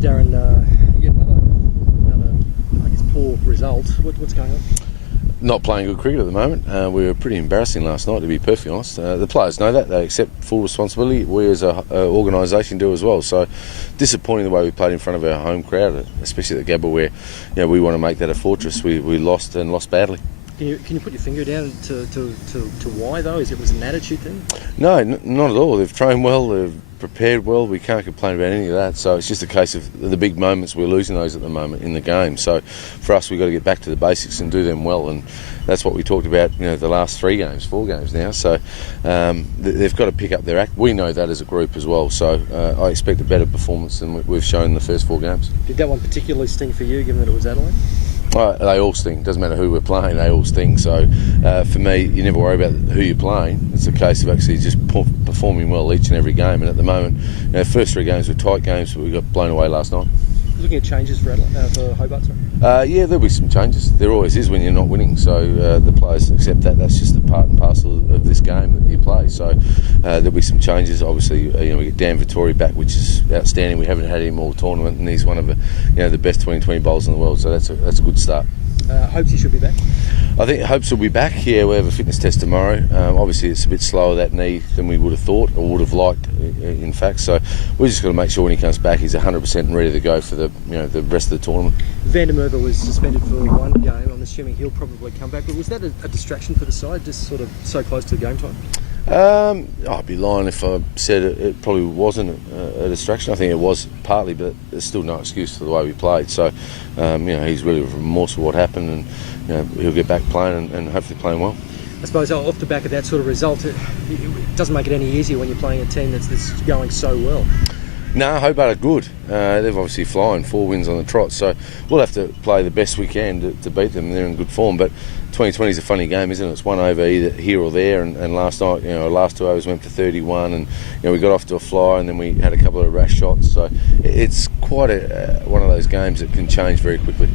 Darren, yet another, I guess, poor result. What's going on? Not playing good cricket at the moment. We were pretty embarrassing last night, to be perfectly honest. The players know that. They accept full responsibility. We as an organisation do as well. So disappointing the way we played in front of our home crowd, especially at the Gabba, where we want to make that a fortress. We lost and lost badly. Can you put your finger down to why, though? Was it an attitude thing? No, not at all. They've trained well, they've prepared well. We can't complain about any of that. So it's just a case of the big moments. We're losing those at the moment in the game. So for us, we've got to get back to the basics and do them well. And that's what we talked about, the last 4 games now. So they've got to pick up their act. We know that as a group as well. So I expect a better performance than we've shown in the first 4 games. Did that one particularly sting for you, given that it was Adelaide? They all sting. Doesn't matter who we're playing, they all sting. So for me, you never worry about who you're playing. It's a case of actually just performing well each and every game. And at the moment, first 3 games were tight games, but we got blown away last night. Looking at changes for Adelaide, for Hobart, sorry? Yeah, there'll be some changes. There always is when you're not winning. So the players accept that. That's just a part and parcel of this game that you play. So there'll be some changes. Obviously, we get Dan Vittori back, which is outstanding. We haven't had him all tournament, and he's one of the best 2020 bowlers in the world. So that's a good start. Hopes he should be back? I think Hopes will be back. Yeah, we have a fitness test tomorrow. Obviously, it's a bit slower, that knee, than we would have thought or would have liked, in fact. So we've just got to make sure when he comes back, he's 100% and ready to go for the rest of the tournament. Van der Merwe was suspended for 1 game. I'm assuming he'll probably come back. But was that a distraction for the side, just sort of so close to the game time? I'd be lying if I said it probably wasn't a distraction. I think it was partly, but there's still no excuse for the way we played. So, he's really remorseful what happened, and he'll get back playing and hopefully playing well. I suppose off the back of that sort of result, it doesn't make it any easier when you're playing a team that's going so well. No, Hobart are good. They've obviously flying 4 wins on the trot, so we'll have to play the best we can to beat them. They're in good form, but 2020 is a funny game, isn't it? It's 1 over either here or there, and last night, our last 2 overs went for 31, and we got off to a flyer, and then we had a couple of rash shots. So it's quite one of those games that can change very quickly.